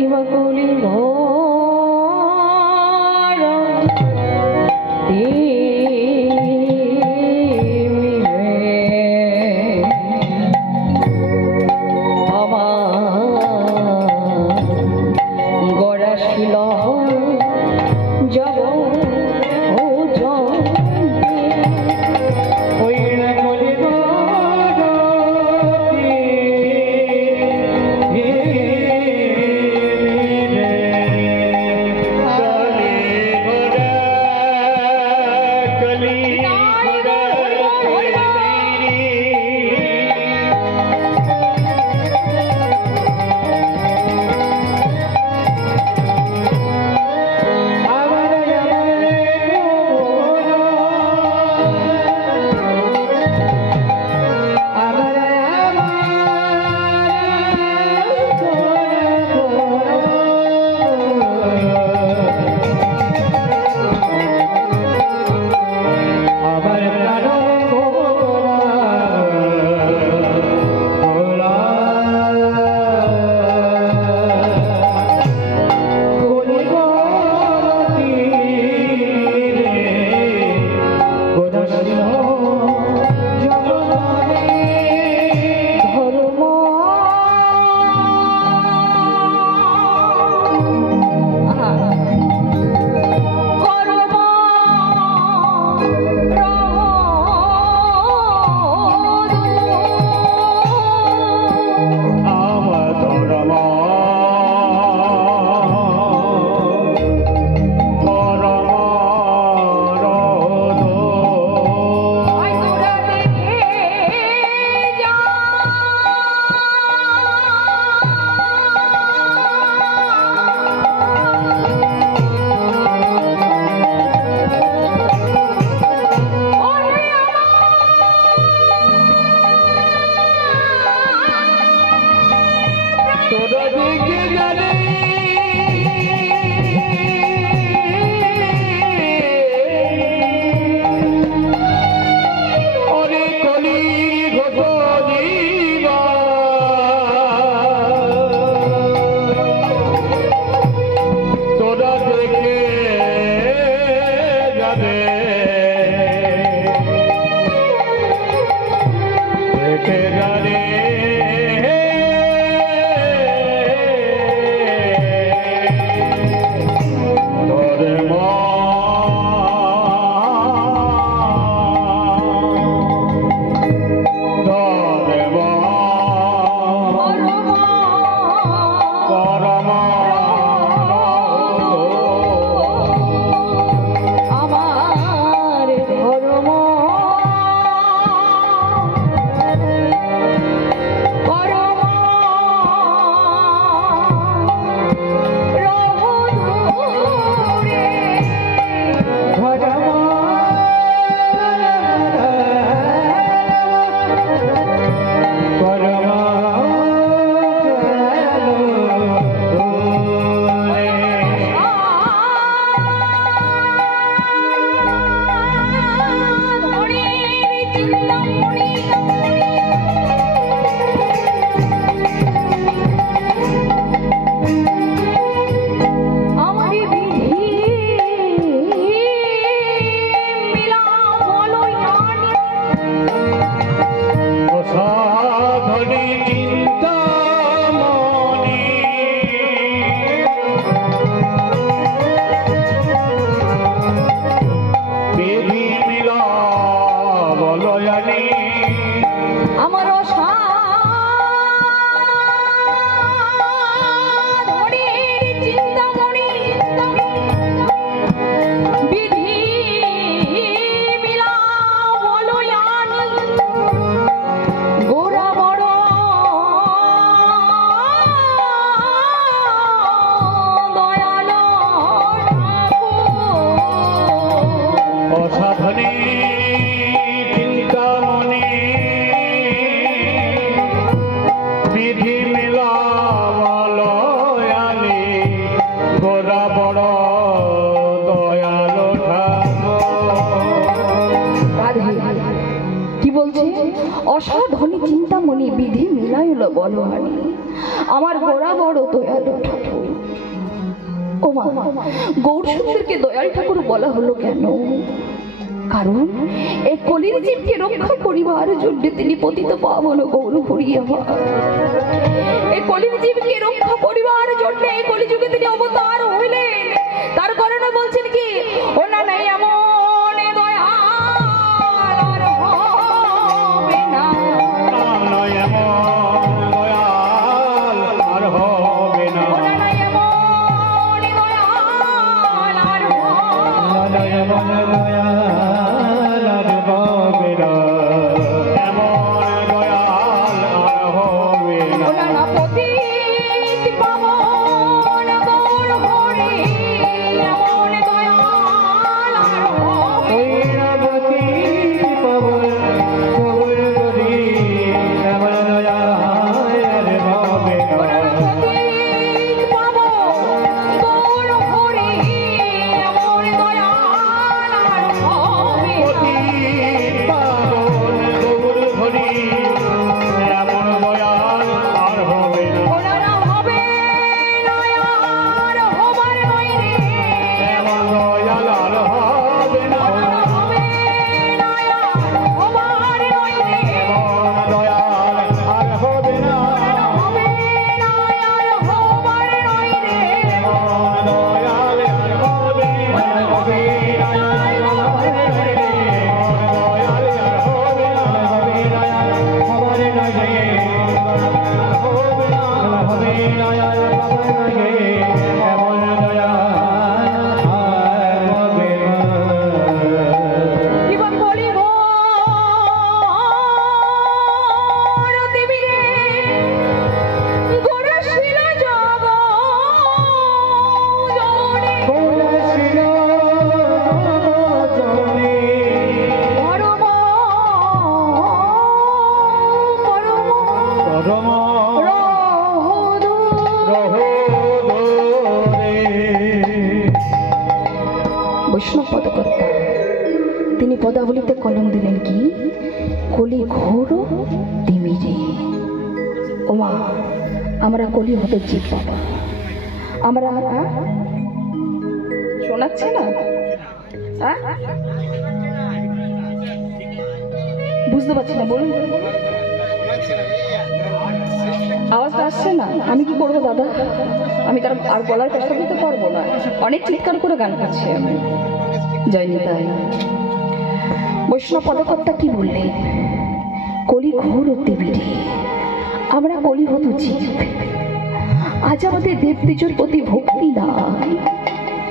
কিবা কলি অসাধনী চিন্তামণি বিধি মিলাইল বলহারি আমার গোড়া বড় দয়ালু ঠাকুর ওমা, গৌর সুন্দরকে দয়াল ঠাকুর বলা হলো কেন? কারণ এই কলির জীবকে রক্ষা করিবার জন্য তিনি পতিত পাবন গৌর হরিয়া। এই কলির জীবকে রক্ষা করিবার জন্য এই কলিযুগে তিনি অবতার হইলেন। তার কারণে বলছেন কি, ও না নাই এমন দয়াল আর হবে না, তিনি পদাবলিতে কলম দিলেন কি, কলি ঘোর তিমিরে। ওমা, আমরা কলি হতে জীব বাবা, আমরা শোনাচ্ছে না, বুঝতে পারছি না, বলুন। আওয়াজটা আসছে না, আমি কি করবো দাদা? আমি তার আর গলার চেষ্টা করতে পারবো না, অনেক চিৎকার করে গান করছি আমি। যাইনি তাই বৈষ্ণব পদকর্তা কি বললেন, কলি ঘোর তিমিরে, আমরা কলি হত জীব। আজ আমাদের দেব দ্বিজের প্রতি ভক্তি নাই,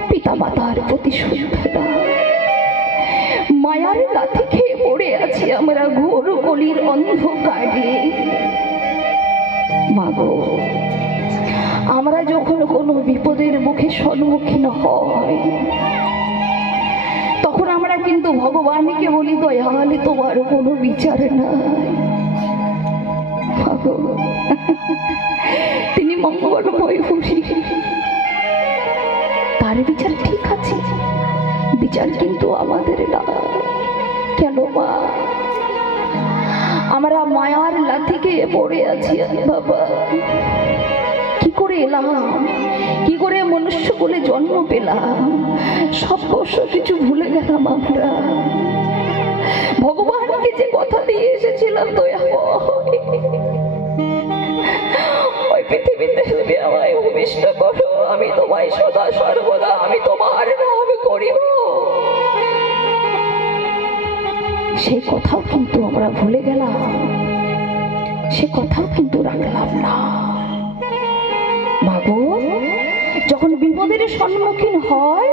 পিতা মাতার প্রতি শ্রদ্ধা, মায়ার লাথি খেয়ে পড়ে আছি আমরা ঘোর কলির অন্ধকারে। মাগো, আমরা যখন কোনো বিপদের মুখে সম্মুখীন হয়, তখন আমরা কিন্তু ভগবানকে বলি, দয়াল তোমার কোনো বিচার নাই। তিনি মঙ্গলময় হরি, তার বিচার ঠিক আছে, বিচার কিন্তু আমাদের না। কেন মা, আমরা মায়ার লাথিকে পড়ে আছি বাবা। কি করে এলাম, কি করে মনুষ্য কুলে জন্ম পেলাম, সব কিছু ভুলে গেলাম আমরা। ভগবানকে যে কথা দিয়ে এসেছিলাম, দয়া ওই পৃথিবীতে তুমি আমায় ভূমিষ্ঠ করো, আমি তোমায় সদা সর্বদা আমি তোমার নাম করিব। সেই কথাও কিন্তু আমরা ভুলে গেলাম, সে কথাও কিন্তু রাখলাম না। মাগো, যখন বিপদের সম্মুখীন হয়,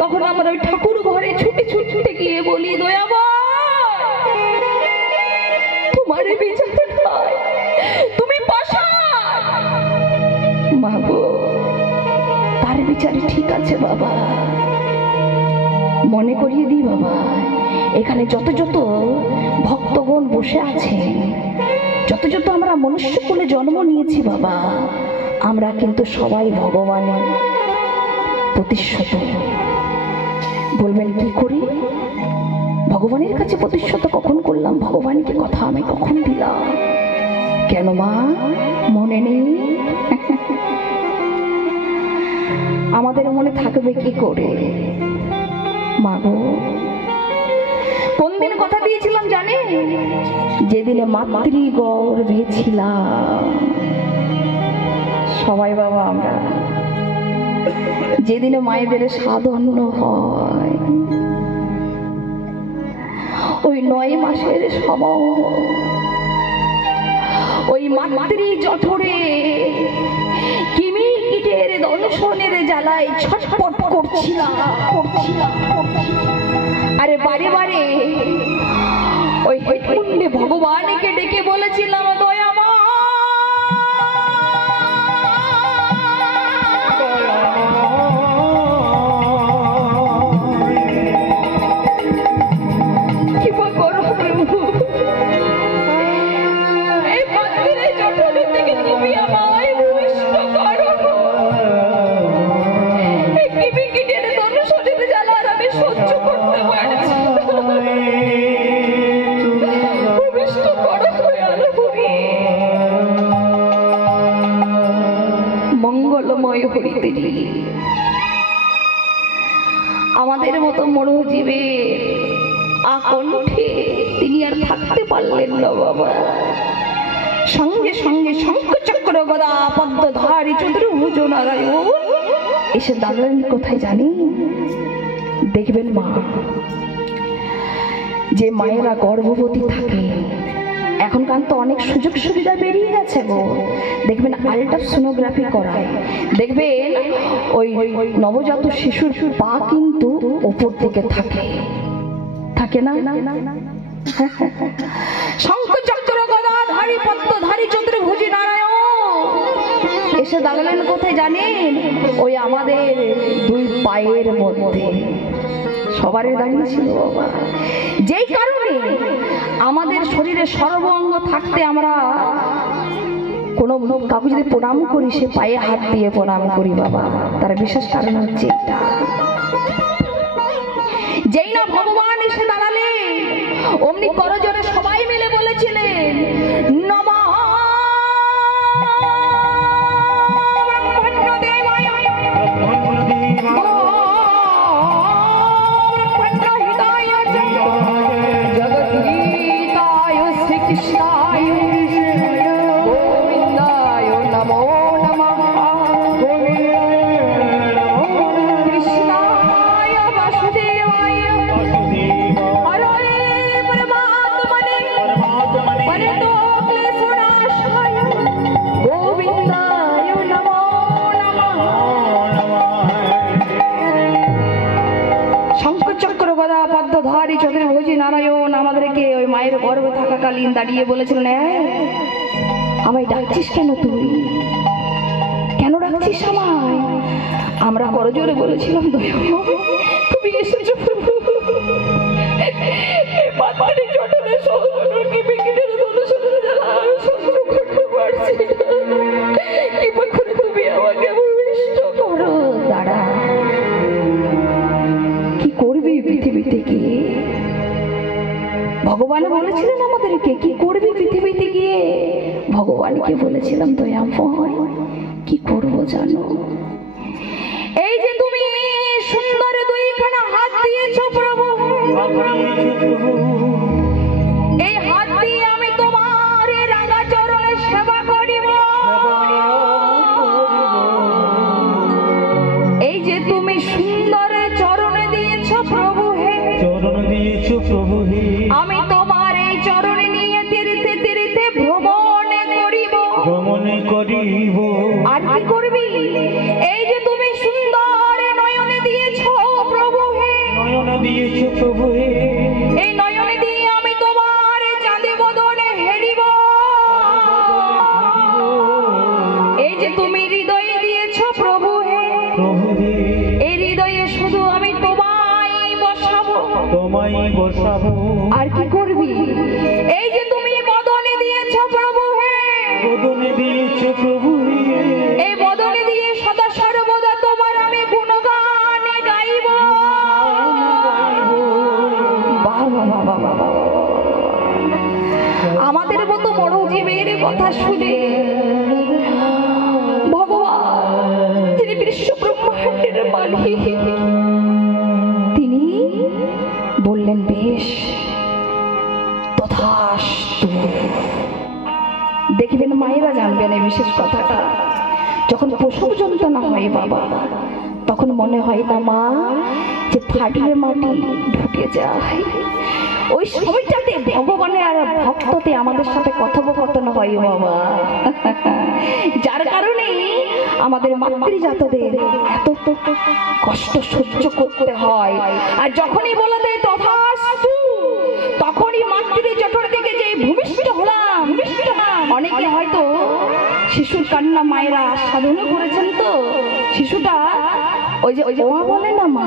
তখন আমরা ওই ঠাকুর ঘরে ছুটে ছুটতে গিয়ে বলি, দয়াময় তোমার বিচার নাই, তুমি পাষাণ। মাগো, তার বিচার ঠিক আছে বাবা। মনে করিয়ে দিই বাবা, এখানে যত যত ভক্তগণ বসে আছে, যত যত আমরা মনুষ্য কুলে জন্ম নিয়েছি বাবা, আমরা কিন্তু সবাই ভগবানের প্রতিশ্রুত। বলবেন কি করি? ভগবানের কাছে প্রতিশ্রুত কখন করলাম? ভগবানকে কথা আমি কখন দিলাম? কেন মা, মনে নেই? আমাদের মনে থাকবে কি করে? মাগো, কোন দিন কথা দিয়েছিলাম জানে? যেদিনে মাতৃগর্ভে ছিলাম। সবাই বাবা আমরা যেদিনে মায়েদের সাধন্য হয়, ওই 9 মাসের সময় ওই মাতৃ জঠরে কিমি কীটের দংশনের জ্বালায় ছটফট করছিলাম। আরে বারে বারে ওই কুণ্ডে ভগবানকে ডেকে বলেছিলাম, দয়া মা, আমাদের মতো মরুজীবের আকণ্ঠে তিনি আর থাকতে পারলেন না বাবা। সঙ্গে সঙ্গে শঙ্খ চক্র গদা পদ্মধারী চতুর্ভুজ নারায়ণ এসে দাঁড়ালেন কোথায় জানি? দেখবেন মা, যে মায়েরা গর্ভবতী থাকে, এখনকার তো অনেক সুযোগ সুবিধা বেরিয়ে গেছে গো। দেখবেন আল্ট্রাসোনোগ্রাফি করায়, দেখবেন ওই নবজাত শিশুর পা কিন্তু উপর দিকে থাকে না? শঙ্খ চক্র গদাধারী পদ্মধারী চতুর্ভুজী নারায়ণ এসে দাঁড়ালেন কোথায় জানেন? ওই আমাদের 2 পায়ের মধ্যে। সবারই দাঁড়িয়ে ছিল বাবা। যেই কারণে আমাদের শরীরে সর্বাঙ্গ থাকতে আমরা কোনো কাউকে যদি প্রণাম করি, সে পায়ে হাত দিয়ে প্রণাম করি বাবা। তার বিশেষ কারণ হচ্ছে এটা। যেই না ভগবান এসে দাঁড়ালে, অমনি করজোরে সবাই মিলে বলেছিলেন, নমঃ চতুর্ভুজী নারায়ণ আমাদেরকে ওই মায়ের গর্ভে থাকাকালীন দাঁড়িয়ে বলেছিলেন, আমায় ডাকছিস কেন? তুই কেন ডাকছিস আমায়? আমরা করজোরে বলেছিলাম, তুমি এসেছো তুমি আমাকে ভূমিষ্ঠ করো। দাঁড়া, কি করবি পৃথিবীতে গিয়ে? ভগবান বলেছিলেন আমাদেরকে কি করবি পৃথিবীতে গিয়ে? ভগবানকে বলেছিলাম, দয়াময় কি করবো জানো? এই যে তুমি সুন্দর 2খানা হাত দিয়েছো প্রভু, এই হাত দিয়ে আমি তোমার রাঙা চরণে সেবা করিব। এই যে তুমি সুন্দর চরণে দিয়েছো প্রভু হে, আমি তোমার এই চরণে নিয়ে তীর্থে তীর্থে ভ্রমণ করিব। আর কি করবি? এই যে তুমি সুন্দর নয়নে দিয়েছো প্রভু হে, এই নয়নে দিয়ে আমি তোমার চাঁদে বদনে হেরিব। এই যে তুমি হৃদয়ে দিয়েছো প্রভু হে, এই হৃদয়ে শুধু আমি তোমায় বসাবো। আর কি করবি? এই যে তুমি বদনে দিয়েছো প্রভু হে, এই বদনে দিয়ে সদা সর্বদা তোমার আমি গুণগান গাইব। আমাদের মতো বড় জীবের কথা শুনে ভগবান তিনি বিশ্ব ব্রহ্ম ব্রহ্মাণ্ডের মালিক। তিনি বললেন বেশ, তথাস্তু। দেখবেন মায়েরা জানবেন এই বিশেষ কথাটা। যখন প্রসব যন্ত্রণা হয় বাবা, তখন মনে হয় না মা যে ফাটিয়ে মাটি ঢুকে যায়। ওই সময়টাতে ভগবানের আর ভক্ততে আমাদের সাথে কথোপকথন হয় বাবা। যার কারণে আমাদের মাতৃজাতদের এত কষ্ট সহ্য করতে হয়। আর যখনই বলে দেয় তথাস্তু, তখনই মাতৃ জঠর থেকে যে ভূমিষ্ঠ হলাম। অনেকে হয়তো শিশুর কান্না মায়েরা সাধনা করেছেন, তো শিশুটা ওই যে ওমা বলে না মা,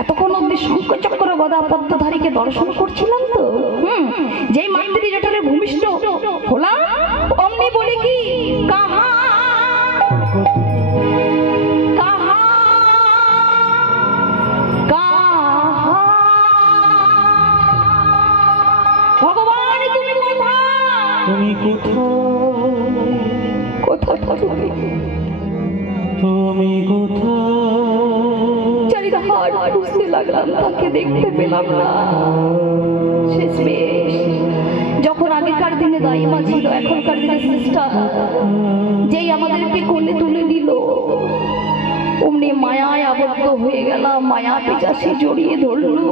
এতক্ষণ অব্দি শঙ্খ চক্র গদা পদ্মধারীকে দর্শন করছিলাম, তো যেই মাতৃ জঠরে ভূমিষ্ঠ হলাম অমনি বলি কি কাহা কাহা কাহা, ভগবান তুমি কোথায়, তুমি কোথায়, কোথায় তুমি কোথায়? চারিদিকে খুঁজতে লাগলাম, তাকে দেখতে পেলাম না। শেষমেশ যখন আগেকার দিনে দাইমা ছিল, এখনকার দিনে সিস্টার, যেই আমাদেরকে কোলে তুলে দিল, অমনি মায়ায় আবদ্ধ হয়ে গেলাম। মায়া পিচাসে জড়িয়ে ধরলো।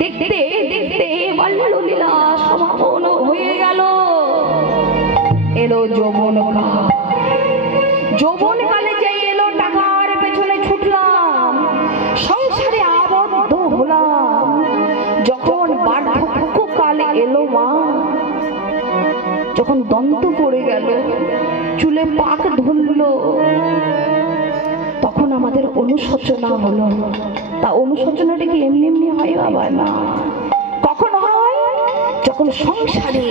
দেখতে দেখতে বাল্যলীলা সমাপন হয়ে গেল। এলো যৌবন কাল। যৌবন কালে যাই এলো, টাকার পেছনে ছুটলাম, সংসারে আবদ্ধ হলাম। যখন বার্ধক্য কাল এলো মা, যখন দন্ত পড়ে গেল, চুলে পাক ধরলো, তখন আমাদের অনুশোচনা হলো। তা অনুশোচনাটা কি এমনি এমনি হয় বাবা? না। কখন হয়? যখন সংসারে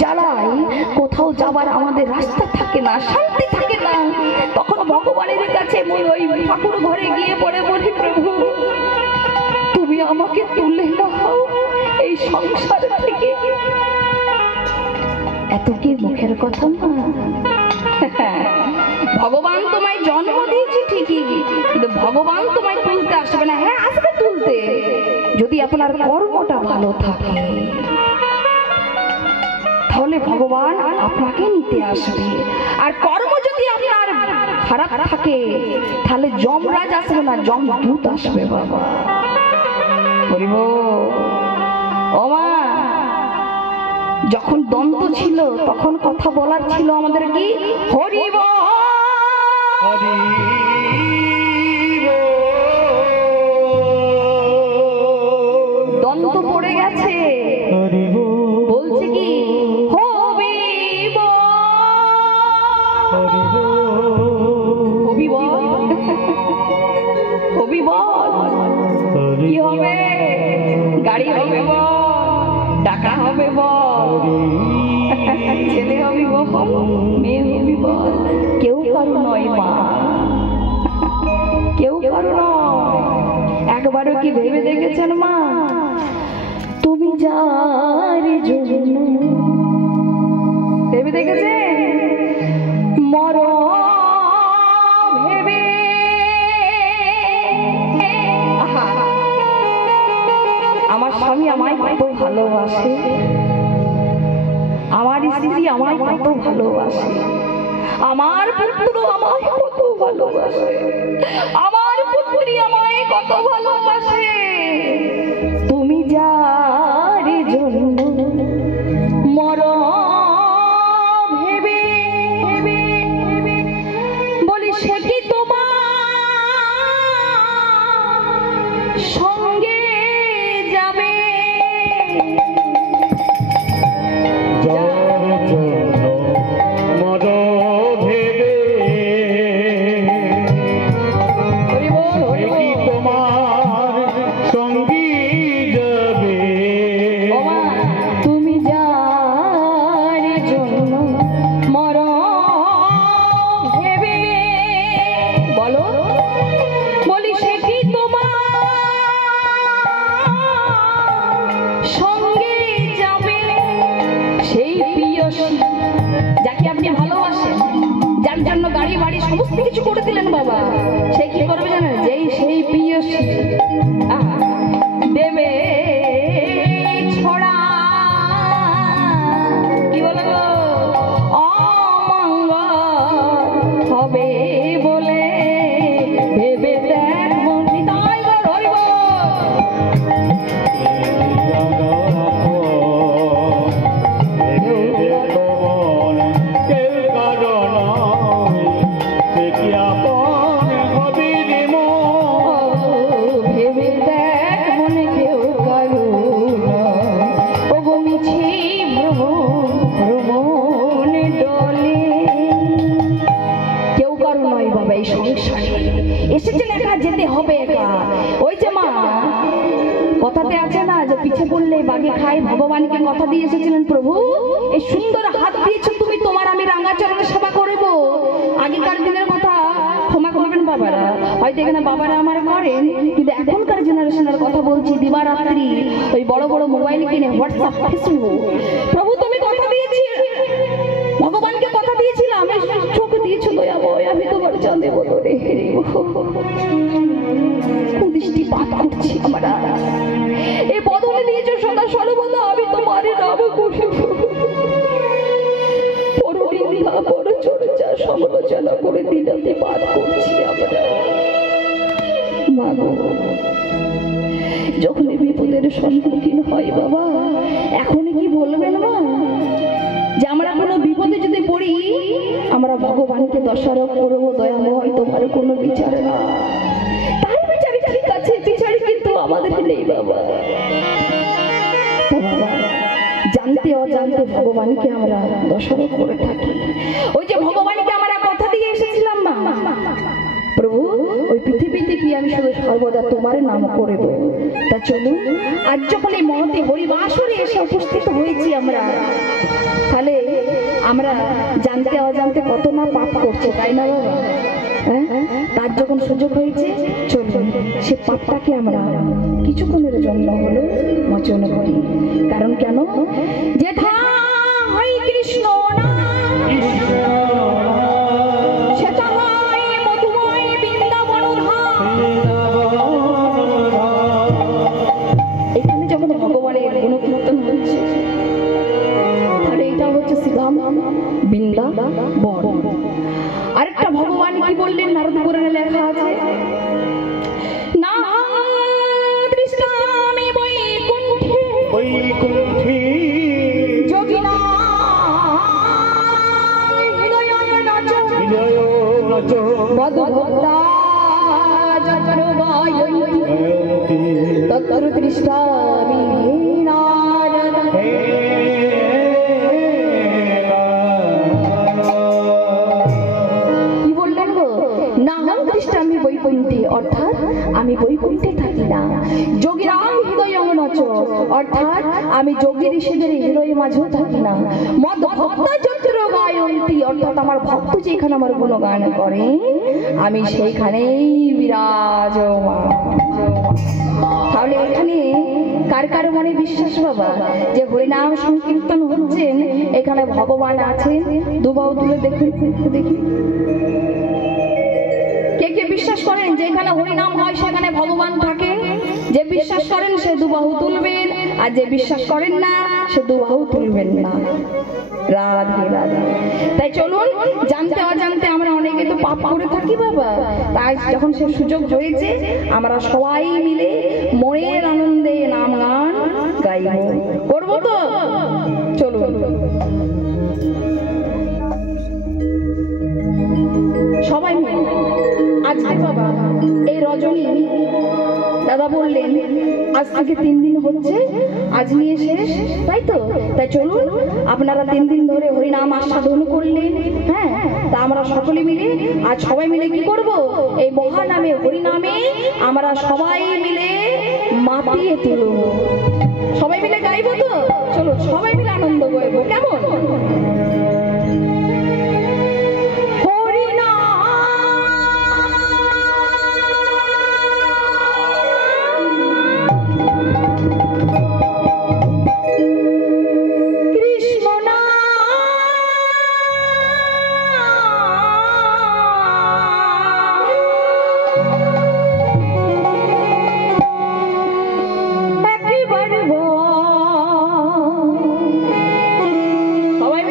জ্বালায় কোথাও যাবার আমাদের রাস্তা থাকে না, শান্তি থাকে না, তখন ভগবানের কাছে ওই ঠাকুর ঘরে গিয়ে পড়ে বলি, প্রভু তুমি আমাকে তুলে নাও এই সংসার থেকে। এত কি মুখের কথা না? ভগবান তোমায় জন্ম দিয়েছে ঠিকই, কিন্তু ভগবান তোমায় তুলতে আসবে না। হ্যাঁ আসবে তুলতে, যদি আপনার কর্মটা ভালো থাকে, তাহলে ভগবান আপনাকে নিতে আসবে। আর কর্ম যদি আপনার খারাপ থাকে, তাহলে যমরাজ আসবে না, যমদূত আসবে বাবা। বলিব ও মা, যখন দ্বন্দ্ব ছিল তখন কথা বলার ছিল আমাদের কি হরিব, দ্বন্দ্ব পড়ে গেছে, বলছে কি হবিব, হবিব, হবিব, কি হবে? গাড়ি হবে বল, টাকা হবে বল, ছেলে হবি বল, মেয়ে হবি বল। কেউ কারো নয় মা, কেউ কারো নয়। একবারও কি ভেবে দেখেছেন মা, তুমি যার জন্য ভেবে দেখেছেন? মর ভেবে, আমার স্বামী আমায় কত ভালোবাসে, আমার স্ত্রী আমায় কত ভালোবাসে, আমার পুত্র আমায় কত ভালোবাসে, আমার পুত্রী আমায় কত ভালোবাসে। তুমি যার জন্য মর ভেবে, বলি সে কি তোমার সঙ্গে যাবে? যাকে আপনি ভালোবাসেন, যার জন্য গাড়ি বাড়ি সমস্ত কিছু করে দিলেন বাবা, সেই বলে ভেবে দেখ মন নিতাই গৌর হরি বল। ভেবে দেখ মনে কেউ কারো ও গো মিছে ভ্রমণে ডলে। কেউ কারো নয় বাবা এই সংসারে, এসেছেন একা যেতে হবে একা। ওই যে মা কথাতে আছে না যে পিছে পড়লে বাগে খায়, ভগবানকে কথা দিয়ে এসেছিলেন প্রভু এই সুন্দর হাত দিয়েছো তুমি, তোমার আমি রাঙা চরণের সেবা করব। আগেকার দিনের কথা ক্ষমা করবেন বাবারা, হয়তো এখানে বাবারা আমার করেন, কিন্তু এখনকার জেনারেশনের কথা বলছি, দিবারাত্রি ওই বড় বড় মোবাইল কিনে হোয়াটসঅ্যাপ ফেসবুক। প্রভু তুমি কথা দিয়েছি, ভগবানকে কথা দিয়েছিলাম, চোখ দিয়েছো দয়াময়, আমি তোমার চাঁদে বদলে দৃষ্টিপাত করছি আমরা। এই বদলে দিয়েছো সদা সর্বদা, আমি তোমার নাম করিব। পরনিন্দা পরচর্চা সমালোচনা করে দিনাতে পাঠ করছি আমরা। মা গো, যখন এই বিপদের সম্মুখীন হয় বাবা, এখনই কি বলবেন মা যে আমরা কোনো বিপদে যদি পড়ি আমরা ভগবানকে দোষারোপ করবো, দয়াময় তোমার কোনো বিচার না, তার বিচার ঠিক আছে, বিচার কিন্তু আমাদের নেই বাবা। বাবা জানতে অজান্তে ভগবানকে আমরা দোষারোপ করে থাকি। ওই যে ভগবানকে আমরা কথা দিয়ে এসেছিলাম মা, প্রভু ওই পৃথিবীতে কি আমি শুধু সর্বদা তোমার নাম করব। তা চলুন আজ যখন এই মহতে হরিবাসরে এসে উপস্থিত হয়েছি আমরা, তাহলে আমরা জানতে অজান্তে কত না পাপ করছি, তাই না বাবা? হ্যাঁ, তার যখন সুযোগ হয়েছে চলুন সে পাপটাকে আমরা কিছুক্ষণের জন্য হলো মোচন করি। কারণ কেন, যেথা হয় কৃষ্ণ না সেটা হয় মধুময় বৃন্দাবন ধাম। এখানে যখন ভগবানের গুণকীর্তন হচ্ছে, তাহলে এটা হচ্ছে শ্রীধাম বৃন্দাবন। আরেকটা ভগবান কি বললেন নারদ পুরাণে লেখা আছে, না দৃষ্টামি বৈকুণ্ঠে যোগিনা হৃদয় নাচ বদভক্তা যত্র গায়ন্তি তত্র দৃষ্টামি নারদ। আমি বৈকুণ্ঠে অর্থাৎ আমি বৈকুণ্ঠে থাকি না, যোগীরাম হৃদয় নাচ অর্থাৎ আমি যোগী ঋষিদের হৃদয়ের মাঝেও থাকি না, মদ ভক্তা যত্র গায়ন্তি অর্থাৎ আমার ভক্ত যেখানে আমার গুণগান করে আমি সেইখানেই বিরাজমান। তাহলে এখানে কার কার মনে বিশ্বাস বাবা যে হরিনাম সংকীর্তন হচ্ছেন, এখানে ভগবান আছেন? দুবাহু তুলে দেখুন, দেখি কে কে বিশ্বাস করেন যে এখানে হরিনাম হয় সেখানে ভগবান থাকে? যে বিশ্বাস করেন সে দুবাহু তুলবেন, আর যে বিশ্বাস করেন না সে দুবাহু তুলবেন না। রাধে রাধে। তাই চলুন, জানতে অজান্তে আমরা অনেকে তো পাপ করে থাকি বাবা, তাই যখন সে সুযোগ হয়েছে আমরা সবাই মিলে মনের আনন্দে নাম গান গাইব, করবো তো? চলুন সবাই মিলে। আজকে বাবা এই রজনী দাদা বললেন আজ থেকে 3 দিন হচ্ছে, আজ নিয়ে শেষ, তাই তো? তাই চলুন আপনারা 3 দিন ধরে হরিনাম আস্বাদন করলেন। হ্যাঁ, তা আমরা সকলে মিলে আজ সবাই মিলে কি করব, এই মহানামে হরিনামে আমরা সবাই মিলে মাতিয়ে তুলব, সবাই মিলে গাইবো তো? চলো সবাই মিলে আনন্দ করবো, কেমন? সবাই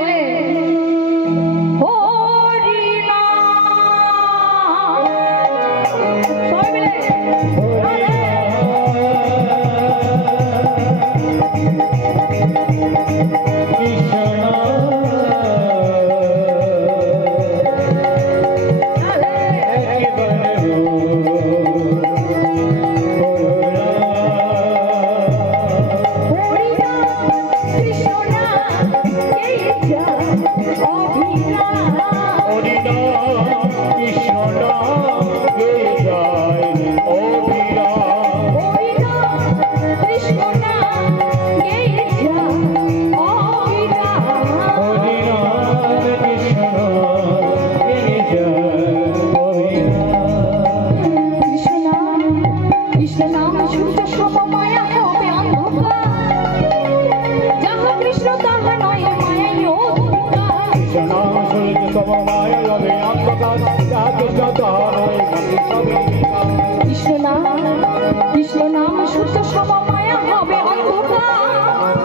কৃষ্ণ নাম সূর্য সম মায়া হবে অন্ধকার,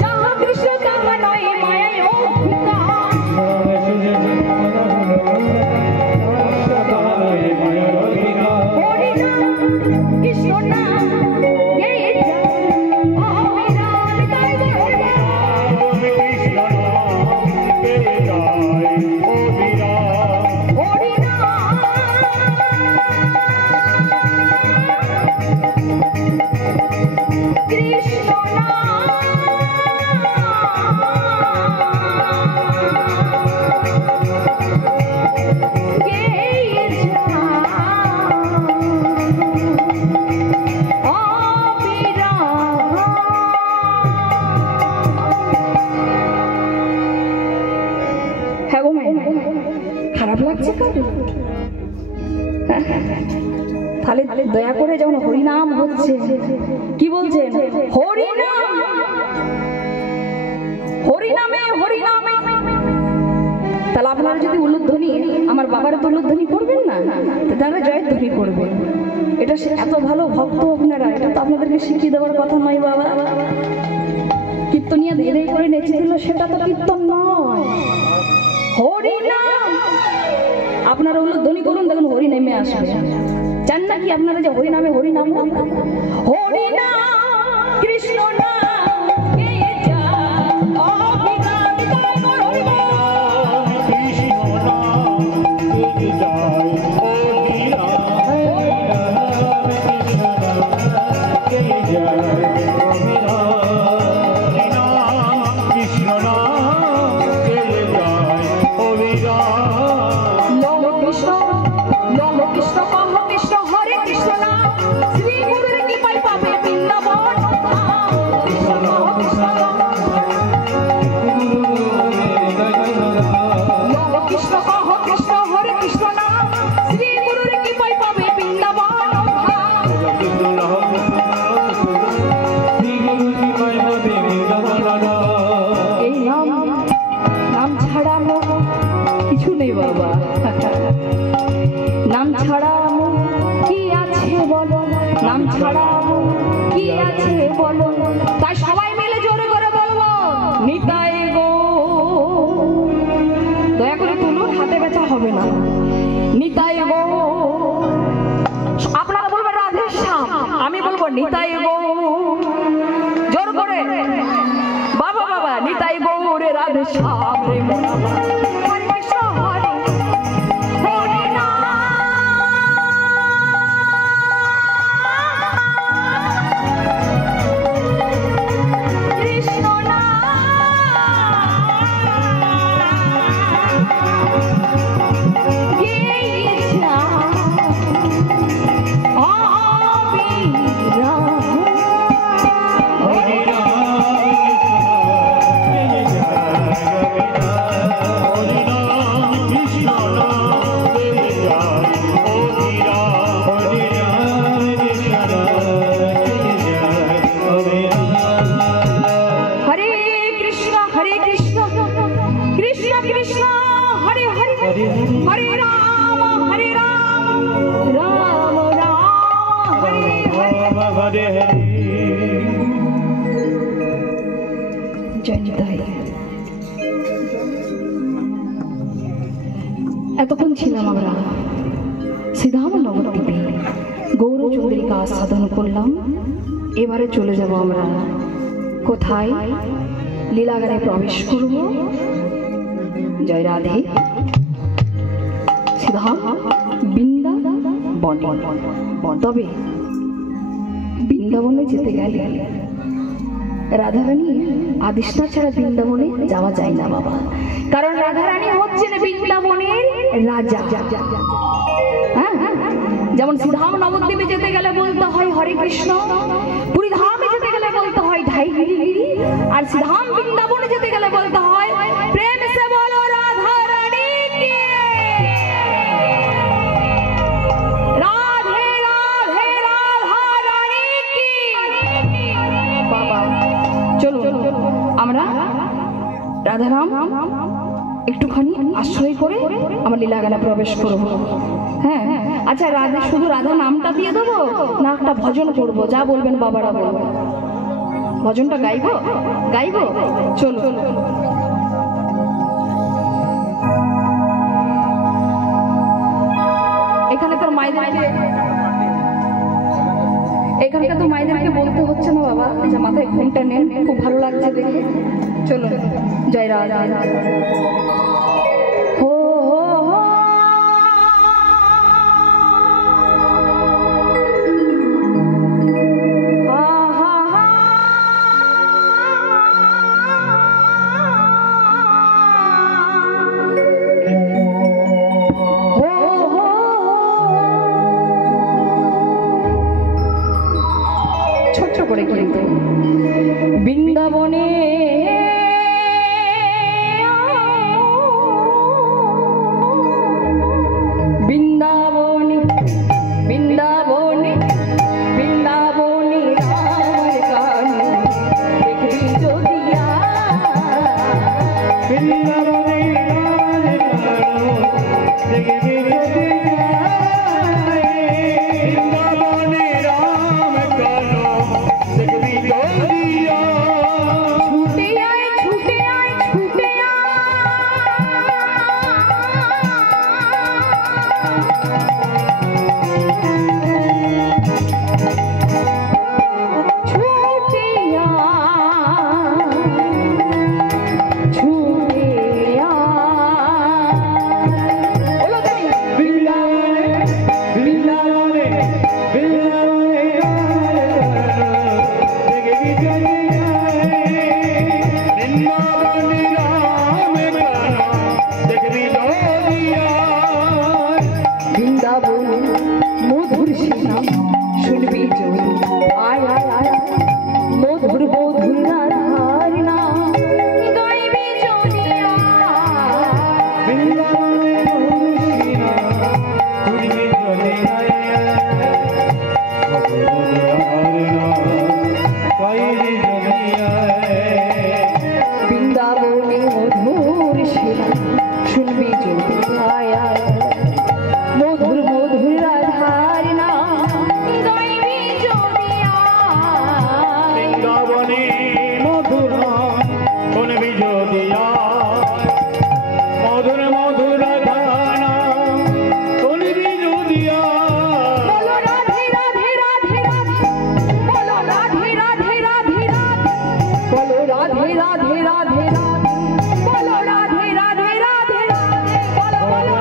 যাহা কৃষ্ণ তাহা নয় মায়ায় অন্ধকার। হরি নাম কৃষ্ণ নাম গেয়ে যায় অবিরাম তাই হরি নাম কৃষ্ণ নাম গেয়ে যায় অবিরাম। হরি নাম কৃষ্ণ খারাপ লাগছে কারো? তাহলে দয়া করে যখন হরিনাম হচ্ছে, কি বলছেন? হরিনাম, হরিনামে হরিনামে। তাহলে আপনারা যদি উলুধ্বনি, আমার বাবার তো উলুধ্বনি করবেন না, তাহলে জয়ধ্বনি করবেন। এটা এত ভালো ভক্ত আপনারা, এটা তো আপনাদেরকে শিখিয়ে দেওয়ার কথা নয় বাবা। কীর্তনিয়া ধীরে করে নেচে দিল, সেটা তো কীর্তন নয়, হরিনাম। আপনারা উলুধ্বনি করুন, দেখুন হরি নেমে আসবে। চান না কি আপনারা যে হরি নামে হরি নাম? হরিনাম কৃষ্ণ নাম গেয়ে যায় অবিরাম তাই হরি নাম কৃষ্ণ নাম গেয়ে যায় অবিরাম। কৃষ্ণ নাম গেয়ে যায় অবিরাম। নম কৃষ্ণ নম কৃষ্ণ কহ কৃষ্ণ হরে কৃষ্ণ নাম, শ্রী গুরুর কৃপায় পাবে বৃন্দাবন ধাম। কৃষ্ণ কহ কৃষ্ণ নম কৃষ্ণ কহ কৃষ্ণ হরে কৃষ্ণ নাম, শ্রী গুরুর কৃপায় পাবে বৃন্দাবন ধাম। এই নাম, নাম ছাড়া কিছু নেই বাবা। নাম ছাড়া কি আছে বলো, নাম ছাড়া কি আছে বলো। তাই সবাই মিলে জোরে করে বলবো নিতাই গো। দয়া করে তুলুন, হাতে ব্যথা হবে না। নিতাই গো, আপনারা বলবেন রাধে শ্যাম, আমি বলবো নিতাই গো। জোর করে বাবা বাবা, নিতাই গো রে রাধে শ্যাম রে মোরা হরে কৃষ্ণ হরে হরে নাম কৃষ্ণ নাম গেয়ে যায় অবিরাম। হরে কৃষ্ণ কৃষ্ণ কৃষ্ণ হরে হরে, হরে রাম রাম রাম হরে হরে। জয় নিতাই। এতক্ষণ ছিলাম আমরা শ্রীধাম নবদ্বীপে, গৌরচন্দ্রিকা সাধন করলাম। এবারে চলে যাব আমরা কোথায়? লীলাগানে প্রবেশ করব। জয় রাধে। শ্রীধাম বৃন্দাবন। তবে বৃন্দাবনে যেতে গেলে রাধারানী আদিষ্টা ছাড়া বৃন্দাবনে যাওয়া যায় না বাবা। কারণ রাধারানী হচ্ছেন বৃন্দাবনের রাজা। হ্যাঁ, যেমন শ্রীধাম নবদ্বীপে যেতে গেলে বলতে হয় হরে কৃষ্ণ, পুরী ধামে যেতে গেলে বলতে হয় ঢাই গিরি গিরি, আর শ্রীধাম বৃন্দাবনে যেতে গেলে বলতে হয় প্রেম সে বলো রাধা রানী কি, রাধে রাধে রাধা রানী কি। বাবা চলো আমরা রাধারাম একটুখানি আশ্রয় করে আমার লীলাগানে প্রবেশ করব। হ্যাঁ, আচ্ছা রাধা শুধু রাধা নামটা দিয়ে দেবো না একটা ভজন করবো? যা বলবেন বাবারা বলবো। ভজনটা গাইবো? গাইবো, চলো। এখানে তোর মায়েদেরকে, এখানকার তো মায়েদেরকে বলতে হচ্ছে না বাবা যে মাথায় ঘুমটা নেন, খুব ভালো লাগছে দেখে। চলো, জয় রাধা। হো হো হো ছোট্ট করে কিন্তু বৃন্দাবনে বৃন্দাবনে বৃন্দাবনে বৃন্দাবনে রামের গান দেখবি যদিয়া, বৃন্দাবনে রামের গান দেখবি যদিয়া, বৃন্দাবনে রাম গান দেখবি যদিয়া। ছুটে আয় ছুটে আয় ছুটে মধুর শিলাম শুনবি যদি আয় আয় আয়, মধুর মধুর রাধার নাম গাইবি যদি বৃন্দাবনে মধুর শিলাম শুনবি যদি আয় আয়, মধুর মধুর রাধার নাম গাইবি যদি বৃন্দাবনে মধুর শুনবি যদিয়া, মধুর মধুর গান শুনবি যদিয়া। বলো রাধে রাধে রাধে রাধে, বলো রাধে রাধে রাধে রাধে, বলো রাধে রাধে রাধে রাধে, বলো রাধে রাধে রাধে রাধে, বলো বলো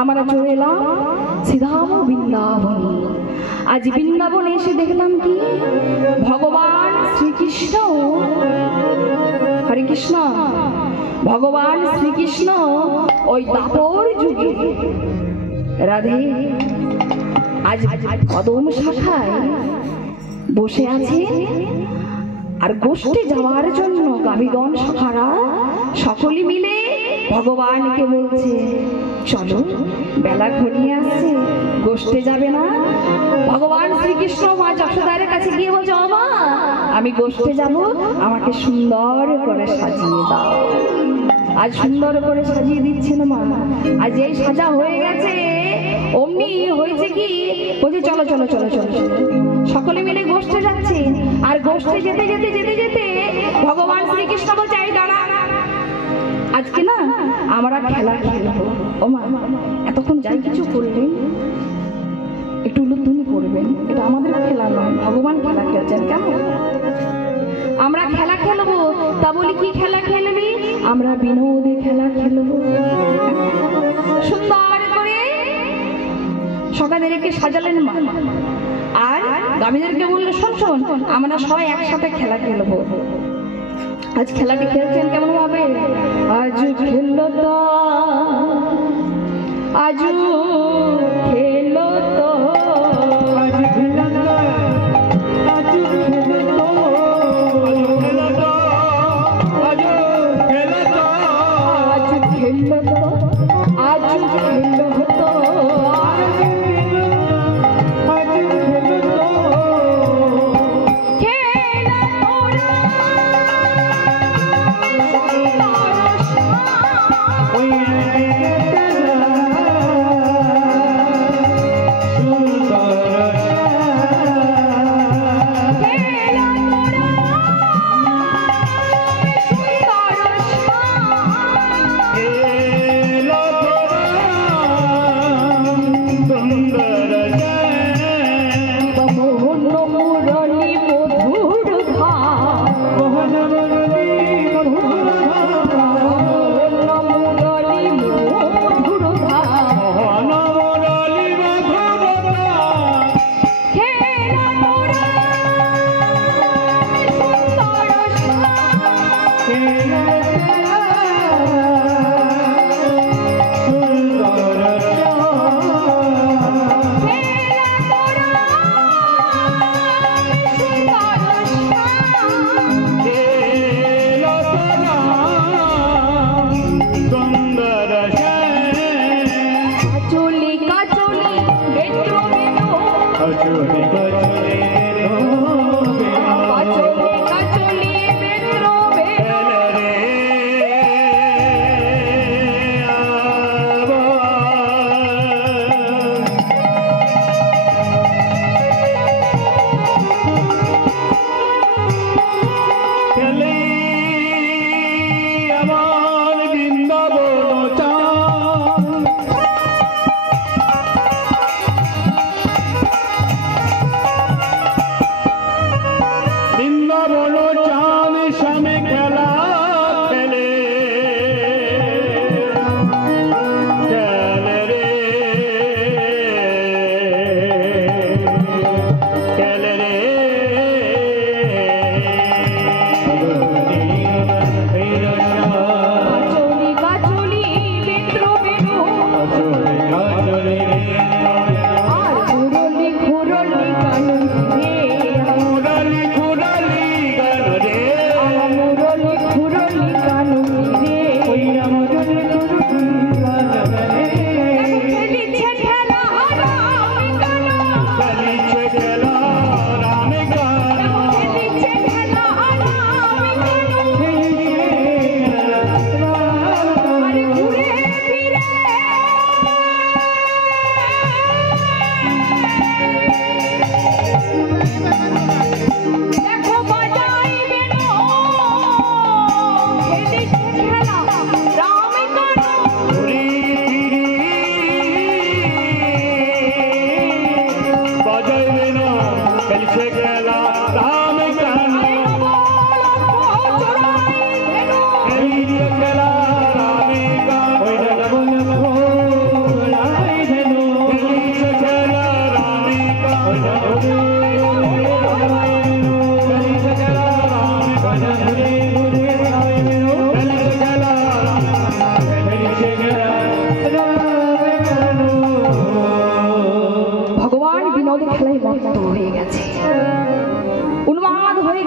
আমরা চলে এলাম শ্রীধাম বৃন্দাবন। আজ বৃন্দাবনে এসে দেখলাম কি ভগবান শ্রীকৃষ্ণ, হরে কৃষ্ণ, ভগবান শ্রীকৃষ্ণ ওই দাপর যুগে রাধে আজ কদম শাখায় বসে আছে আর গোষ্ঠী যাওয়ার জন্য গাবিগণ সখারা সকলে মিলে ভগবানকে বলছে, চলো বেলা ঘনিয়ে আসছে, গোষ্ঠে যাবে না? ভগবান শ্রীকৃষ্ণ মা যশোদার কাছে গিয়ে বলছে, মা আমি গোষ্ঠে যাব, আমাকে সুন্দর করে সাজিয়ে দাও। আজ সুন্দর করে সাজিয়ে দিচ্ছেন মা। আজ এই সাজা হয়ে গেছে, অমনি হয়েছে কি, বলছে চলো চলো চলো চলো চলো। সকলে মিলে গোষ্ঠে যাচ্ছে, আর গোষ্ঠে যেতে যেতে যেতে যেতে ভগবান শ্রীকৃষ্ণ বলছে, এই দাঁড়া, আজকে না আমরা খেলা খেলবো। ও মা, এতক্ষণ যাই কিছু করলেন, একটু উলুধ্বনি করবেন, এটা আমাদের খেলা নয়, ভগবান খেলা খেলছেন। কেমন আমরা খেলা খেলবো? তা বলি কি খেলা খেলবি? আমরা বিনোদে খেলা খেলবো। সুন্দর করে সকালেরকে সাজালেন মা, আর গামীদেরকে বললো, শোন শোন, আমরা সবাই একসাথে খেলা খেলবো। আজ খেলাটি খেলছেন কেমন ভাবে? আজ খেললো তো, আজ খেলো তো, আজ খেলো তো, আজ খেলো তো, আজ খেলো তো, আজ খেলো তো, আজ খেলো তো,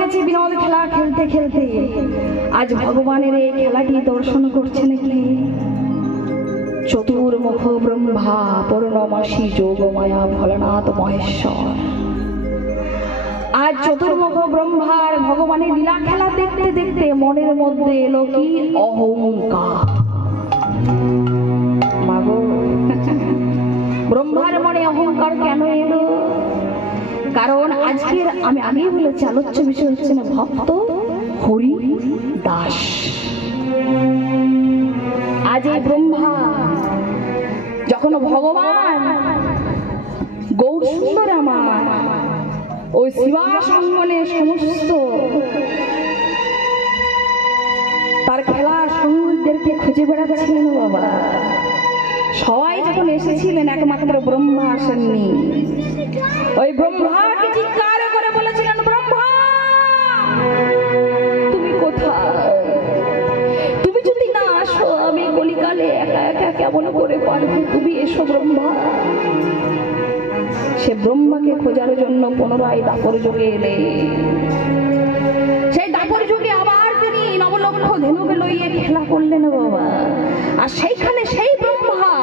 গেছে বিনোদ খেলা খেলতে খেলতে। আজ ভগবানের এই খেলাটি দর্শন করছে নাকি চতুর্মুখ ব্রহ্মা পূর্ণমাসী যোগমায়া ভোলানাথ মহেশ্বর। আজ চতুর্মুখ ব্রহ্মার ভগবানের লীলা খেলা দেখতে দেখতে মনের মধ্যে এলো কি অহংকার। মাগো, ব্রহ্মার মনে অহংকার কেন এলো? কারণ আজকের আমি আগেই বলেছি আলোচ্য বিষয় হচ্ছে না ভক্ত হরি দাস। আজ এই ব্রহ্মা যখন ভগবান গৌর সুন্দর আমার ওই শিবাসঙ্গনে সমস্ত তার খেলার সঙ্গীদেরকে খুঁজে বেড়াচ্ছিলেন বাবা, সবাই যখন এসেছিলেন একমাত্র ব্রহ্মা আসেননি। ওই ব্রহ্মাকে চিৎকার করে বলেছিলেন, ব্রহ্মা তুমি কোথায়? তুমি যদি না আসো আমি কলিকালে একা একা কেমন করে পারবো? তুমি এসো ব্রহ্মা। সে ব্রহ্মাকে খোঁজার জন্য পুনরায় দাপর যুগে এলে। সেই দাপর যুগে আবার তিনি নবলক্ষ ধেনুকে লইয়ে খেলা করলেন বাবা। আর সেইখানে সেই ব্রহ্মা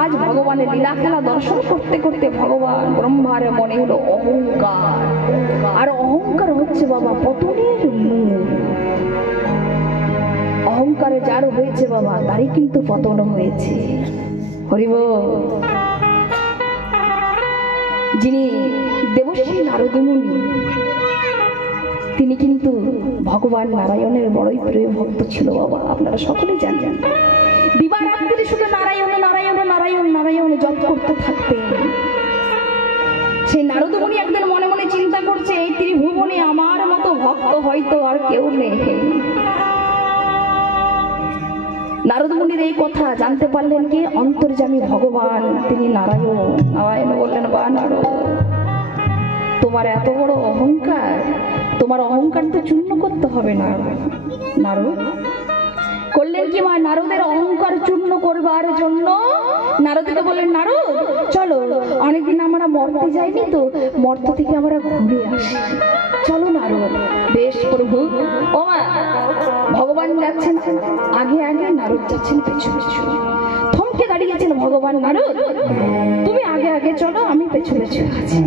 আজ ভগবানের লীলা খেলা দর্শন করতে করতে ভগবান ব্রহ্মার মনে হলো অহংকার। আর অহংকার হচ্ছে বাবা পতনের মূল। অহংকারে যার হয়েছে বাবা তারই কিন্তু পতন হয়েছে। হরিবল। যিনি দেবশ্রী নারদ মুনি তিনি কিন্তু ভগবান নারায়ণের বড়ই প্রিয় ভক্ত ছিল বাবা, আপনারা সকলেই জানেন। দিবারাত্রি শুধু নারায়ণ নারায়ণ নারায়ণ নারায়ণ জপ করতে থাকতেন। সেই নারদ মুনি একদিন মনে মনে চিন্তা করছে এই ত্রিভুবনে আমার মতো ভক্ত হয়তো আর কেউ নেই। নারদ মুনির এই কথা জানতে পারলেন কি অন্তর্যামী ভগবান তিনি নারায়ণ। নারায়ণ বললেন, বা নারদ তোমার এত বড় অহংকার, তোমার অহংকার তো চূর্ণ করতে হবে না। নারদ করলেন কি মা, নারদের অহংকার চূর্ণ করবার জন্য নারদকে বললেন, নারদ চলো অনেকদিন আমরা মর্তে যাইনি তো, মর্ত থেকে আমরা ঘুরে আসি, চলো নারদ। বেশ প্রভু। ও মা, ভগবান যাচ্ছেন আগে আগে, নারদ যাচ্ছেন পেছু পেছু। থমকে দাঁড়িয়েছেন ভগবান, নারদ তুমি আগে আগে চলো, আমি পেছু পেছু আছি।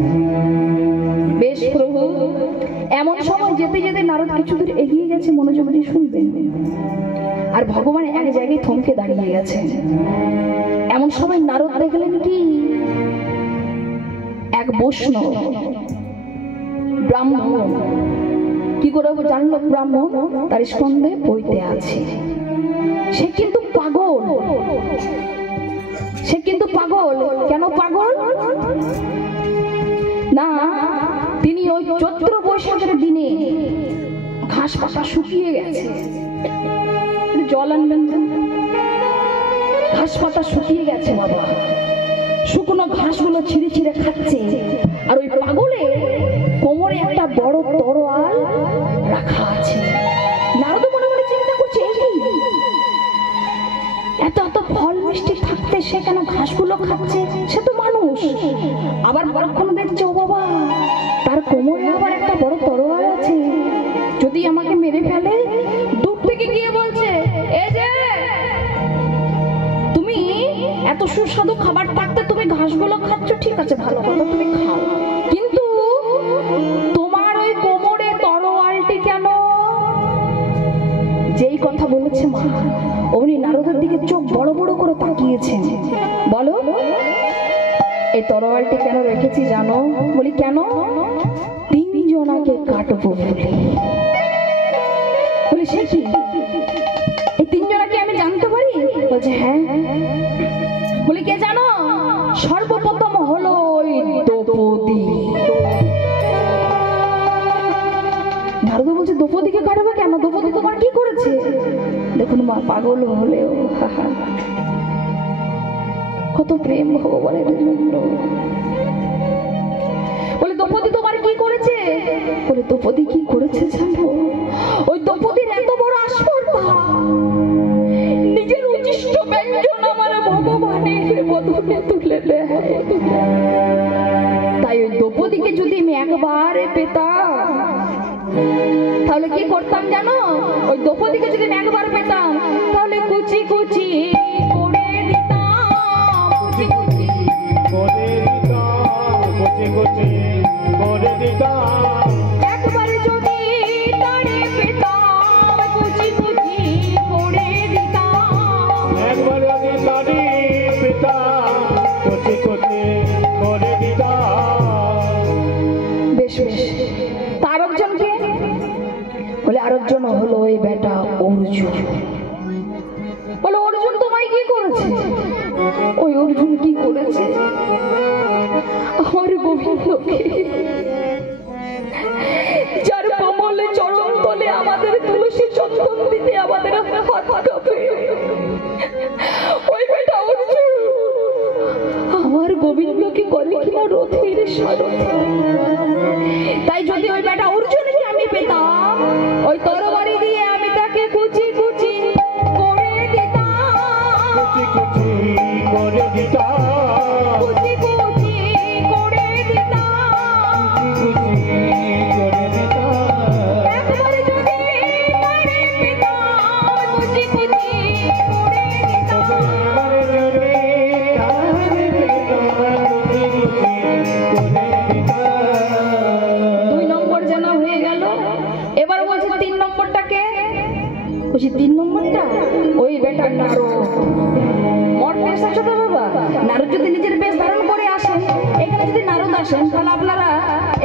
বেশ প্রভু। এমন সময় যেতে যেতে নারদ কিছু দূর এগিয়ে গেছে, মনোযোগ দিয়ে শুনবেন। আর ভগবান এক জায়গায় থমকে দাঁড়িয়ে গেছে। এমন সময় নারদ দেখলেন কি এক বৈষ্ণব ব্রাহ্মণ, কি করে জানলো ব্রাহ্মণ? তার স্কন্ধে পইতে আছে। সে কিন্তু পাগল। সে কিন্তু পাগল। কেন পাগল? না, তিনি ওই চৈত্র বৈশাখের দিনে ঘাস পাতা শুকিয়ে গেছে, জল আনবেন। ঘাস পাতা শুকিয়ে গেছে বাবা, শুকনো ঘাসগুলো ছিঁড়ে ছিঁড়ে খাচ্ছে। আর ওই পাগলে কোমরে একটা বড় তরোয়াল রাখা আছে। নারদ মনে মনে চিন্তা করছে এত এত ফল মিষ্টি থাকতে সে কেন ঘাসগুলো খাচ্ছে? সে তো মানুষ। আবার পরক্ষণ দেখছে, ও বাবা তার কোমরে আবার একটা বড় তরোয়াল আছে, যদি আমাকে মেরে ফেলে। দূর থেকে গিয়ে বলছে, এই যে তুমি এত সুস্বাদু খাবার থাকতে তুমি ঘাসগুলো খাচ্ছ, ঠিক আছে ভালো কথা, তুমি খাও, কিন্তু তোমার ওই কোমরে তরোয়ালটি কেন? যেই কথা বলেছে মা, অমনি নারদের দিকে চোখ বড় বড় করে তাকিয়েছেন। বলো এই তরোয়ালটি কেন রেখেছি জানো? বলি কেন? তিনজনাকে কাটবো বলে। বলি সে কি? এই তিনজনাকে আমি জানতে পারি? বলছে হ্যাঁ। বলি কে জানো? সর্বপ্রথম হলো ওই দ্রৌপদী। নারদ বলছে দ্রৌপদীকে কাটবে কেন? দ্রৌপদী তোমার কি করেছে? দেখুন মা, পাগল হলেও কত প্রেম ভগবানের জন্য। বলে দ্রৌপদী তোমার কি করেছে? বলে দ্রৌপদী কি করেছে জানো? ওই দ্রৌপদীর এত বড় আসপর্দা, নিজের উচ্ছিষ্ট ব্যঞ্জন আমার ভগবানের বদনে তুলে দেয়। তাই ওই দ্রৌপদীকে যদি আমি একবারে পেতাম তাহলে কি করতাম জানো? ওই দ্রৌপদীকে যদি আমি একবার পেতাম তাহলে কুচি কুচি করে দিতাম, কুচি কুচি করে দিতাম, কুচি কুচি করে দিতাম। একবারে যদি তারে পেতাম কুচি কুচি করে দিতাম, একবার যদি তারি পিতাম, কুচি কুচি করে দিতাম। বেশ বেশ। তার একজনকে বলে আরেকজন হলো ওই বেটা অর্জুন। বলে অর্জুন তোমায় কি করেছে? ওই অর্জুন কি করেছে? আমার গোবিন্দকে, যার কমলে চরণ তলে আমাদের তুলসী চন্দন দিতে আমাদের হাত কাঁপে, ওই বেটা অর্জুন আমার গোবিন্দকে করে কিনা রথের সারথি। তাই যদি ওই বেটা অর্জুনকে আমি পেতাম, ওই তরবারি দিয়ে আমি তাকে কুচি কুচি করে দিতাম, কুচি কুচি করে দিতাম, কুচি কুচি করে দিতাম, কুচি করে দিতাম। একবার যদি তারে পেতাম কুচি কুচি করে দিতাম। একবার যদি তারি পিতাম, কুচি কুচি করে দিতাম। 2 নম্বর জানা হয়ে গেল। এবার বলছে 3 নম্বরটাকে। বলছি 3 নম্বরটা ওই বেটা নারদ। মরতে এসেছো তো বাবা? নারদ যদি নিজের বেশ ধারণ করে আসেন, এখানে যদি নারদ আসেন তাহলে আপনারা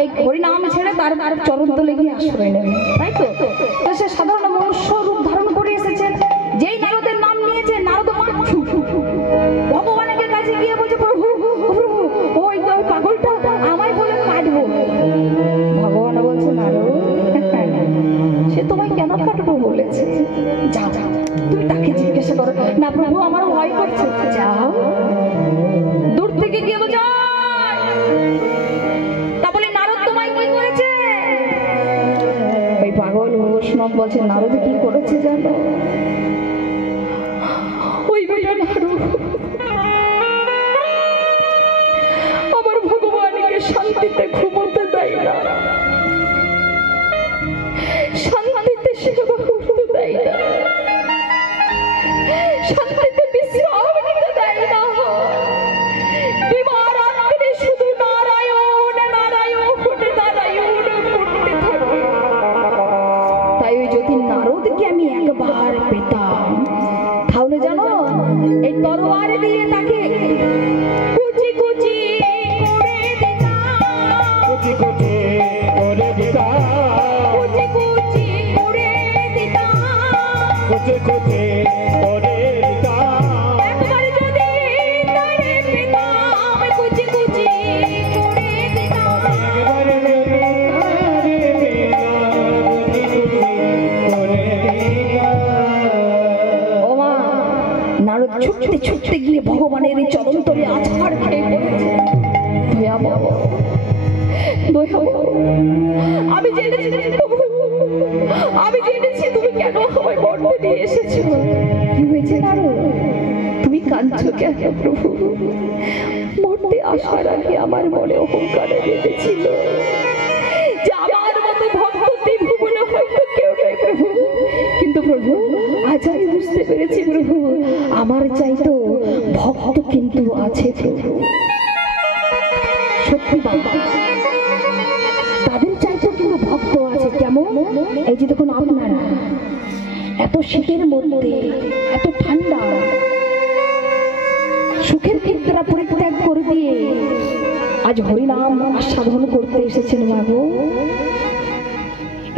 এই হরিনাম ছেড়ে তার চরণ তলে গিয়ে আশ্রয় নেবেন, তাই তো? তো সে সাধারণ মনুষ্য রূপ ধারণ করে এসেছেন। যেই নারদের নাম নিয়েছে, নারদ ভগবানের কাছে গিয়ে বলছে প্রভু প্রভু ওই পাগলটা আমায় বলে কাটবো। ভগবান বলছে নারদ সে তোমায় কেন কাটবো বলেছে? যাও যাও তুমি তাকে জিজ্ঞাসা করো। না প্রভু আমার ভয় করছে। যাও দূর থেকে গিয়ে বলছে তা বলে নারদ তোমায় কি করেছে? ওই পাগল বৈষ্ণব বলছে নারদ কি করেছে জানো? ওই বেটা নারদ আমার ভগবানকে শান্তিতে ঘুমোতে দেয় না, শান্তিতে সেবা করতে দেয় না, শান্তিতে বিশ্রাম নিতে দেয় না। দিবারাত্রি শুধু নারায়ণ নারায়ণ নারায়ণ করতে থাকে। তাই ওই যদি নারদকে আমি একবার পেতাম তাহলে জানো এই তরোয়ার দিয়ে তাকে কুচি কুচি করে দিতাম, কুচি কুচি করে দিতাম, কুচি কুচি করে দিতাম, কুচি কুচি করে দিতাম। একবার যদি তারে পেতাম কুচি কুচি করে দিতাম। একবার যদি তারি পিতাম, কুচি কুচি করে দিতাম। ও মা, নারদ ছুটতে ছুটতে গিয়ে ভগবানের এই চরণ তলে আছাড় খেয়ে পড়েছে। দয়া বাবা, দয়া বাবা, আমি জেনেছি প্রভু, আমি জেনেছি তুমি কেন আমায় মরতে নিয়ে এসেছো। কি হয়েছে নারদ? তুমি কাঁদছো কেন প্রভু? মরতে আসার আগে আমার মনে অহংকার বেঁধেছিল যে আমার মতো ভক্ত ত্রিভুবনে হয়তো কেউ নেই প্রভু। কিন্তু প্রভু আজ আমি বুঝতে পেরেছি প্রভু আমার চাইতো ভক্ত কিন্তু আছে প্রভু। সত্যি বাবা, তাদের চাইতো কিন্তু ভক্ত আছে। কেমন? এই যে দেখুন আপনারা এত শীতের মধ্যে, এত ঠান্ডা, সুখের ক্ষেত্রে পরিত্যাগ করে দিয়ে আজ হরিনাম আস্বাদন করতে এসেছেন বাবু।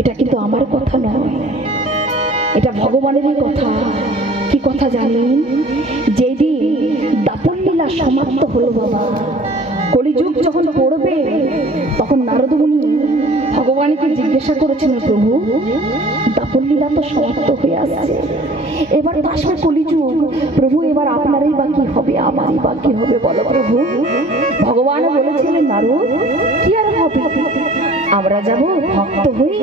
এটা কিন্তু আমার কথা নয়, এটা ভগবানেরই কথা। কি কথা জানেন? যেদিন দাপর লীলা সমাপ্ত হলো বাবা, কলিযুগ যখন পড়বে তখন নারদ মুনি ভগবানকে জিজ্ঞাসা করেছেন প্রভু দাপর লীলা তো সমাপ্ত হয়ে আসছে, এবার তো আসবে কলিযুগ প্রভু, এবার আপনারই বাকি হবে আমারই বাকি হবে বলো প্রভু। ভগবান বলেছিলেন নারদ কি আর হবে, আমরা যাব ভক্ত হই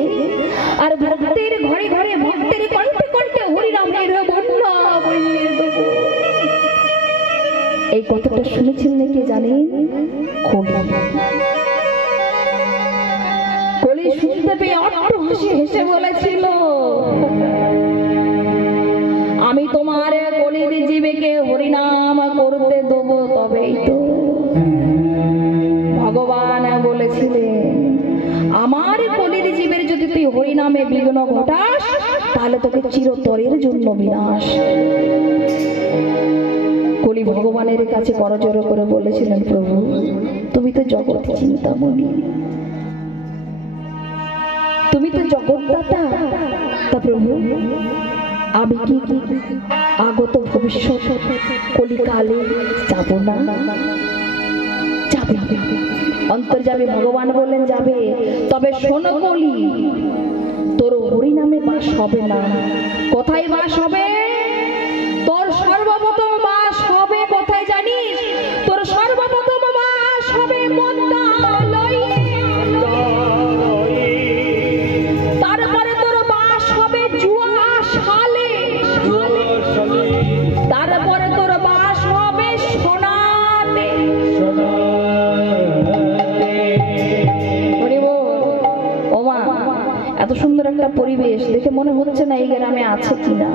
আর ভক্তের ঘরে ঘরে ভক্তের কণ্ঠে কণ্ঠে হরিনামের বন্যা বইয়ে দেবো। এই কথাটা শুনেছেন নাকি জানেন? কলি শুনতে পেয়ে হাসি হেসে বলেছিল, আমি তোমার কলির জীবেকে হরিনাম করতে দেবো, তবেই তো। ভগবান বলেছিলেন, আমার কলির জীবের যদি তুই হরিনামে বিঘ্ন ঘটাস, তাহলে তোকে চিরতরের জন্য বিনাশ। কলি ভগবানের কাছে করজোড়ে করে বলেছিলেন, প্রভু তুমি তো জগৎ চিন্তামণি, তুমি তো জগৎদাতা, তা প্রভু আমি কি আগত ভবিষ্যৎ কলিকালে যাব না? যাবে, অন্তর যাবে। ভগবান বললেন যাবে, তবে শোনো কলি, তোর হরিনামে বাস হবে না। কোথায় বাস হবে? তোর সর্বপ্রথম বাস হবে কোথায় জানিস? তোর সর্বপ্রথম বাস হবে মন্দালয়ে। তারপরে তোর বাস হবে জুয়াশালে। তারপরে তোর বাস হবে সোনাতে। ওমা, এত সুন্দর একটা পরিবেশ দেখে মনে হচ্ছে না এই গ্রামে আছে কিনা।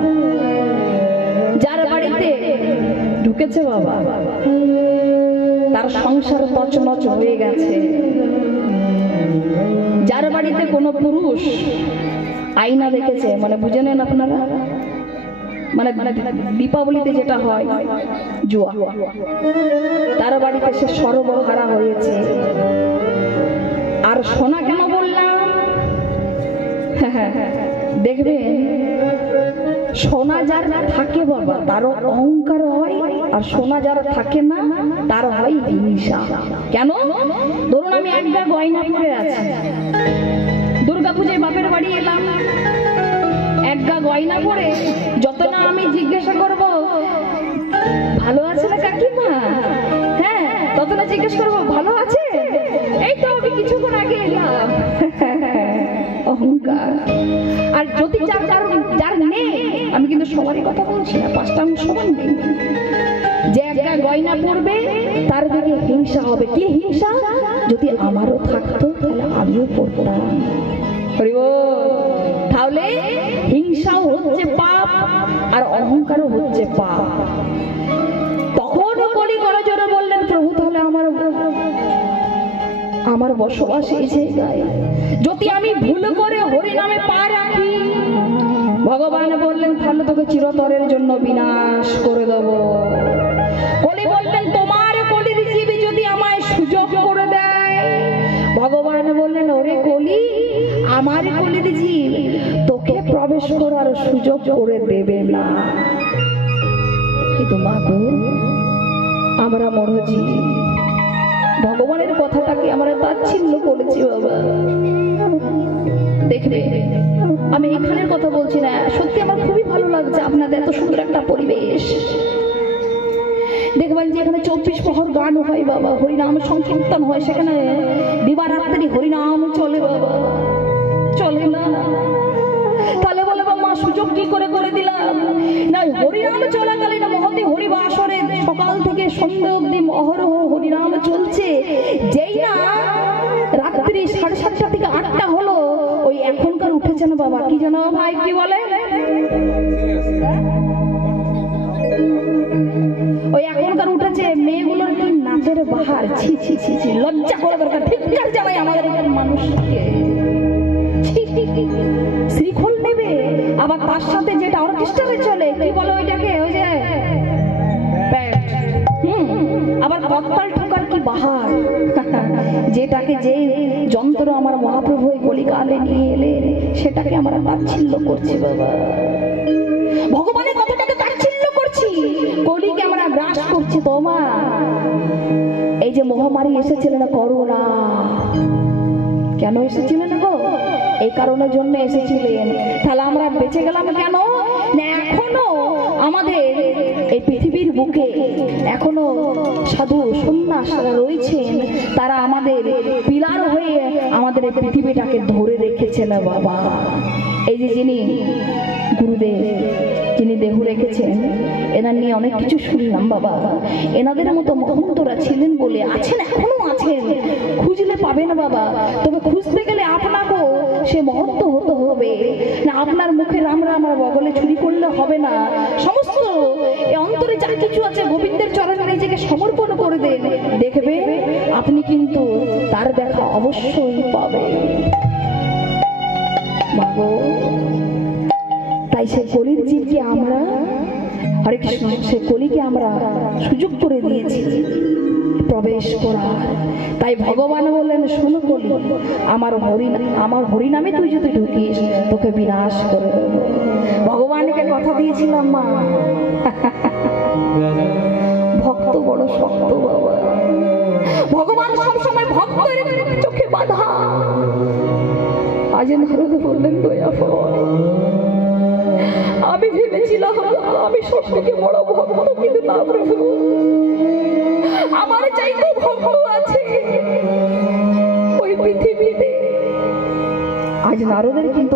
যার বাড়িতে ঢুকেছে বাবা, তার সংসার তছনছ হয়ে গেছে। যার বাড়িতে কোনো পুরুষ আয়না দেখেছে, মানে বুঝে নেন আপনারা, মানে দীপাবলিতে যেটা হয় জুয়া, তার বাড়িতে সে সর্বহারা হয়েছে। আর সোনা কেন বললাম? দেখবেন সোনা যার থাকে বাবা, তারও অহংকার হয়, আর সোনা যার থাকে না তার হয় হিংসা। কেন? ধরুন আমি একটা গয়না পরে আছি, দুর্গাপূজায় বাপের বাড়ি এলাম, একটা গয়না পরে যত না আমি জিজ্ঞাসা করব ভালো আছে না কাকিমা, হ্যাঁ তত না জিজ্ঞেস করবো ভালো আছে, এই তো আমি কিছুক্ষণ আগে এলাম। অহংকার। আর যদি যার নেই, আমি কিন্তু সবারই কথা বলছি না, 5টা আমি সবার নেই, যে একটা গয়না পরবে তার দিকে হিংসা হবে। কি হিংসা? যদি আমারও থাকতো তাহলে আমিও পরতাম। তাহলে হিংসাও হচ্ছে পাপ, আর অহংকারও হচ্ছে পাপ। তখন কলি করজোড়ে বললেন, প্রভু তাহলে আমার বসবাস এই জায়গায়, যদি আমি ভুল করে হরি নামে পা রাখি, ভগবান বললেন তাহলে তোকে চিরতরের জন্য বিনাশ করে দেব। কলি বললেন, তোমার কলির জীবী যদি আমায় সুযোগ করে দেয়, ভগবান বললেন, ওরে কলি, আমার কলির জীব তোকে প্রবেশ করার সুযোগ করে দেবে না। কিন্তু মা গো, আমরা মরজি ভগবানের কথাটাকে আমরা তাচ্ছিল্য করেছি বাবা। দেখবে আমি এখানের কথা বলছি না, সত্যি আমার খুবই ভালো লাগছে আপনাদের এত সুন্দর একটা পরিবেশ। দেখবেন যে এখানে 24 প্রহর গান হয় বাবা, হরিনাম সংকীর্তন হয়, সেখানে দিবারাত্রি হরিনাম চলে বাবা, চলে না? তাহলে বলে মা সুযোগ কি করে করে দিলাম না? হরিনাম চলাকালীন মহতি হরিবাসরে সকাল থেকে সন্ধ্যা অব্দি অহরহ হরিনাম চলছে। যেই না রাত্রি 7:30 থেকে 8টা হলো, ওই এখনকার উঠেছে না বাবা, কি জানো ভাই কি বলে, ওই এখনকার উঠেছে মেয়েগুলোর কি নাচের বাহার, ছি ছি ছি ছি, লজ্জা করা দরকার। ঠিকঠাক জানাই আমাদের মানুষকে শ্রীখোল নেবে, আবার তার সাথে যেটা অর্কেস্ট্রাতে চলে কি বলে ওইটাকে, ওই যে আবার কত্তাল ঠোকার কি বাহার, যেটাকে যে যন্ত্র আমার মহাপ্রভু কলিকালে নিয়ে এলেন সেটাকে আমরা তাচ্ছিল্য করছি বাবা। ভগবানের কথাটাকে তাচ্ছিল্য করছি, কলিকে আমরা গ্রাস করছি। তোমা এই যে মহামারী এসেছিলেন করোনা, কেন এসেছিলেন গো? এই কারণের জন্য এসেছিলেন। তাহলে আমরা বেঁচে গেলাম কেন? না এখনো আমাদের এই পৃথিবীর বুকে এখনো সাধু সন্ন্যাসীরা রয়েছেন, তারা আমাদের পিলার হয়ে আমাদের এই পৃথিবীটাকে ধরে রেখেছেন বাবা। এই যে যিনি গুরুদেব, যিনি দেহ রেখেছেন, এনার নিয়ে অনেক কিছু শুনলাম বাবা। এনাদের মতো মহন্তরা ছিলেন বলে, আছেন এখনো আছেন, খুঁজলে পাবেন বাবা, তবে খুঁজতে গেলে আপনাকেও সে মহত্ব হতে হবে না। আপনার মুখে রাম রাম আর বগলে চুরি করলে হবে না। সমস্ত এই অন্তরে যা কিছু আছে গোবিন্দের চরণে নিজেকে সমর্পণ করে দেন, দেখবে আপনি কিন্তু তার দেখা অবশ্যই পাবেন। বাবু, তাই সে কলির জীবকে আমরা, হরে কৃষ্ণ, সে কলিকে আমরা সুযোগ করে দিয়েছি প্রবেশ করার। তাই ভগবান বললেন, শোনো কলি, আমার হরিনামে তুই যদি ঢুকিস তোকে বিনাশ করে দেবো। ভগবানকে কথা দিয়েছিলাম মা, ভক্ত বড় শক্ত বাবা। ভগবান সবসময় ভক্তের চোখে বাধা। আজ নারদ বললেন, দয়া করো, আমি ভেবেছিলাম আমি সব থেকে বড় ভক্ত, কিন্তু না প্রভু, আমার চাইতে ভক্ত আছে ওই পৃথিবীতে। আজ নারদের কিন্তু